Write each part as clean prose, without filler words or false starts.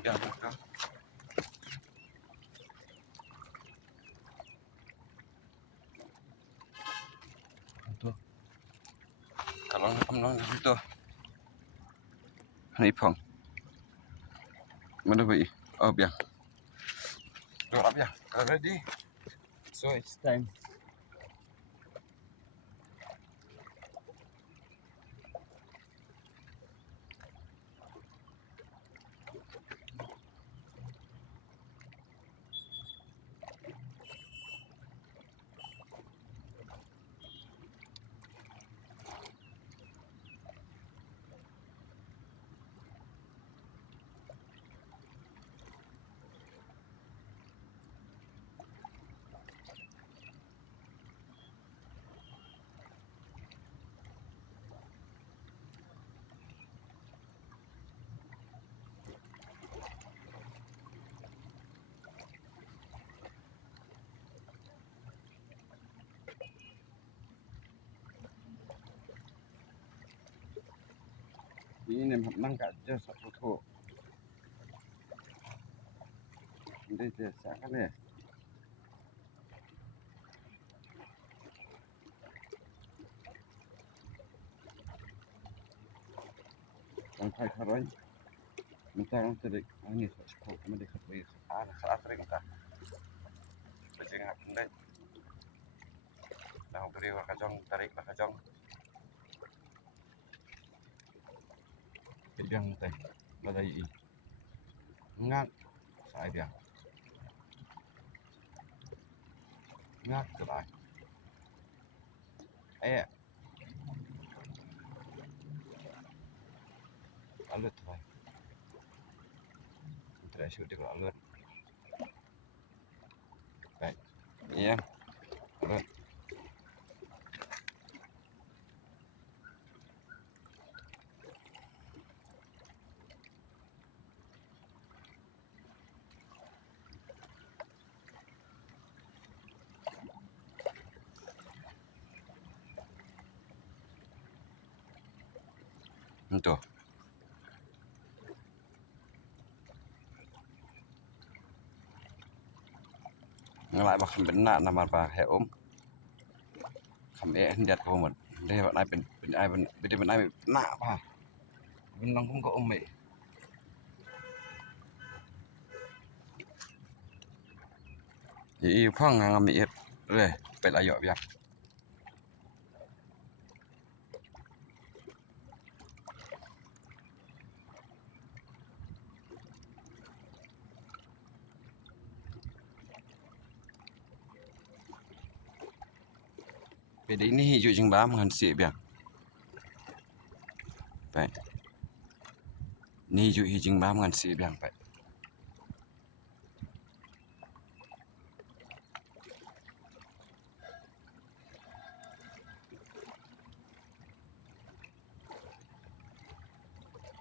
Udah makan. Tuh. Kalau ngomong itu. Này phòng. Mana bay? Oh, biang. Go up, yeah. Ready? So it's time. Ini nem nang kat je satu tu. Ini je kan ya. Ang kai karoy. Minta orang terik angin sepuluh kami dekat lagi. Saat ring tak. Bajing hak pendek. Dah beri wakajong tarik wakajong. Biang teh, badai i. Ngat, saya biang. Ngat kelai. Alut kelai. Tidak syuk dia kalau alut. Baik, iya, alut. Itu. Ngelak bahkan benar nama apa om. Kami hendak kau mud. Dia buat naik ben ai ben nak apa. Benang pun kau om. Jadi phang ngambil it. Leh, pet ayok biar. Beda ini hijau jeng bam ngan si biang. Baik. Ni hijau hijau bam ngan si biang baik.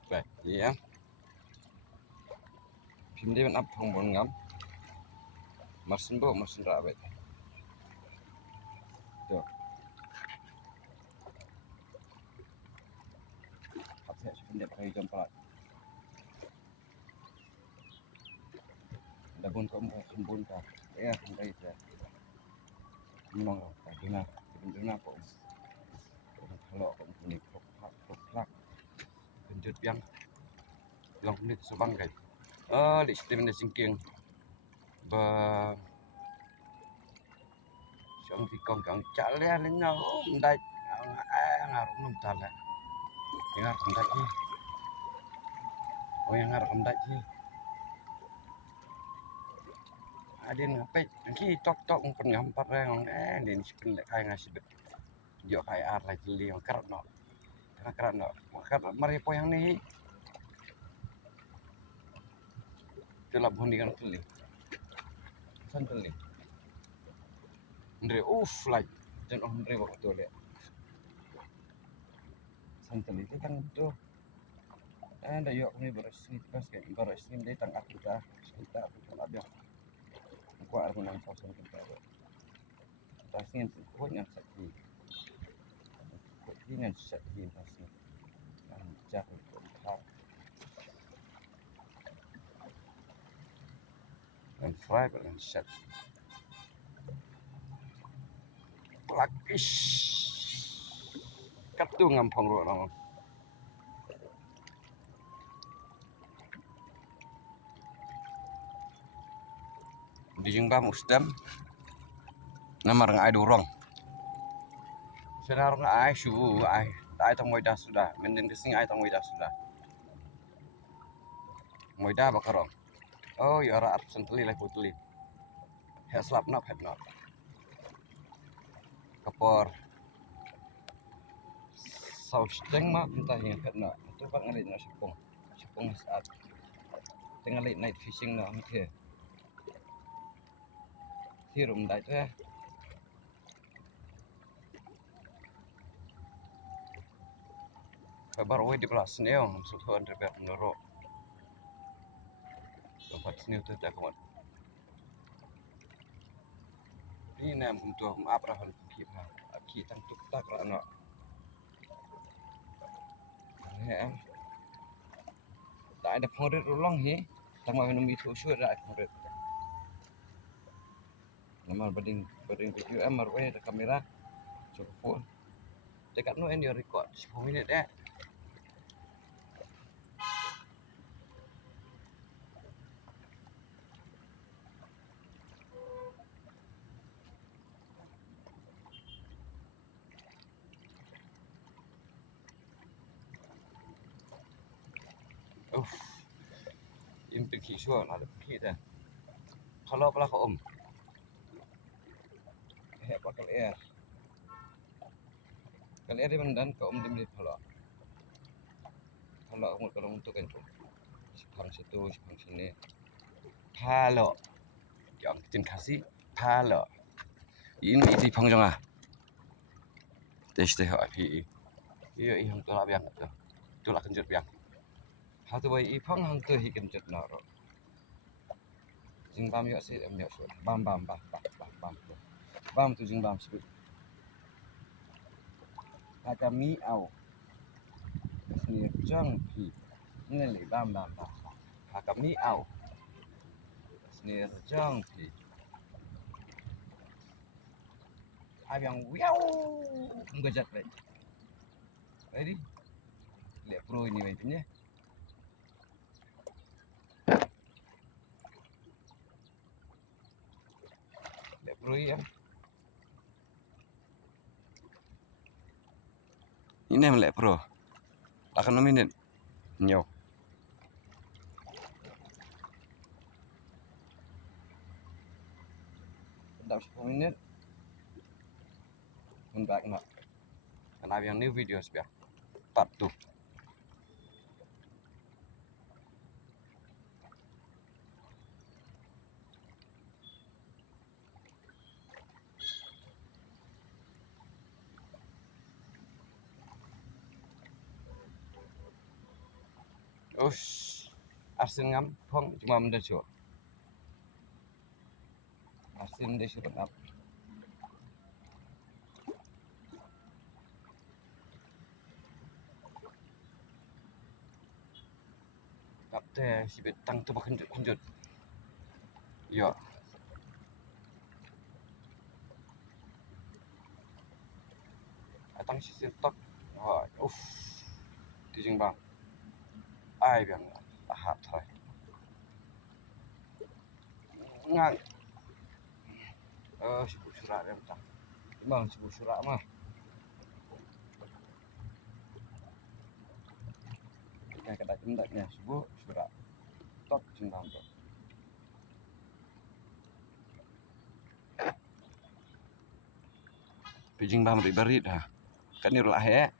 Baik, iya. Phim đi mình ấp không bọn ngắm. Masin bo masin rabet. Tuh. Saya sebentar kayu jempat. Ada bun kamu bun kah? Ya, dari itu. Memang kadina, kadina kok. Kalau kamu punya koplak, genjut yang ni sebang kai. Di sistem ni singking. Ba Siang tikong kang calian ni ngau ndai ngaruk num tala. Ngar ndai ni. Oh yang ngaruk ndai ni. Adin ngapai ki tok pun ngampar yang din sipin lek kai ngasih bet. Jo kai ar la jeli kerat no. Kerat no. Kerat mari po yang ni. Kelab hundi kan tuli. San tuli. Andre like jan Andre waktu le. San tuli itu kan tu. Ada yok ni bersih basket bersih dia tangkap kita bukan ada. Kuat aku nang pasang kita. Tasnya kuat yang sakit. Kuat dengan sakit tasnya. Yang jauh kuat. and fry and shit. Lakis. Katung ngampong ro nang. Di Jingbam Ustam. Namar ngai dorong. Senar ngai shu ai. Tai tong moida sudah. Menden kesing ai tong moida sudah. Moida bakarong. Oh, ya ra absen teli lah putli. Het slap nap het nap. Kapor. Saus teng mah entah yang het nap. Itu pak ngalit na sepung. Sepung saat. Tengah late night fishing na mungkin. Hirum dah itu ya. Kabar di kelas neong sultan terbiak menurut. Tempat sini tu tak kuat. Ini nam untuk maaf rahan kita. Kita tuk tak lah nak. Ya. Tak ada pengurut ulang he. Tengah minum itu sudah ada pengurut. Nama berding video amar ada kamera. Cukup phone. Dekat no and your record 10 minit dah. Impi kisah nak kita. Kalau pelah om. Hebat kalau air. Kalau air mendan kau om dimilih kalau. Kalau kamu kalau untuk kan tu. Sepang situ, sepang sini. Kalau yang kita kasih kalau ini di pangjang ah. Tes teh api. Iya yang tu lah biang tu. Tu lah kenjut biang. Hatu bayi ipang hang tu hi kenjut naro. Jingbam yuk sih am yuk. Bam. Bam tu jingbam sebut. Ada mi au. Sini jang pi. Ini le bam. Ada mi au. Sini jang pi. Ayam wiau menggejat le. Ready? Le pro ini mainnya. Le pro ya. Ini yang le pro. Akan nominate. Nyo. Dah 10 minit. Back nak. Karena yang new video biar part 2. Asin ngam pong cuma mendesu. Asin desu benap. Kapte si betang tu makan kunjut. Ya. Atang si stok. Di Jingbam. Ai biang tahap thôi. Ngang. Sibuk surat dia macam. Bang sibuk surat mah. Yang kedai cendaknya sibuk surat. Tok Jingbam tu. Jingbam berit dah. Kan ni lah he.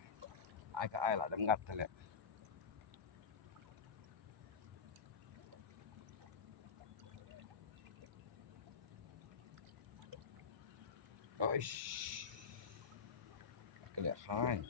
Ai ka ai lah dengat tele. Kelihatan.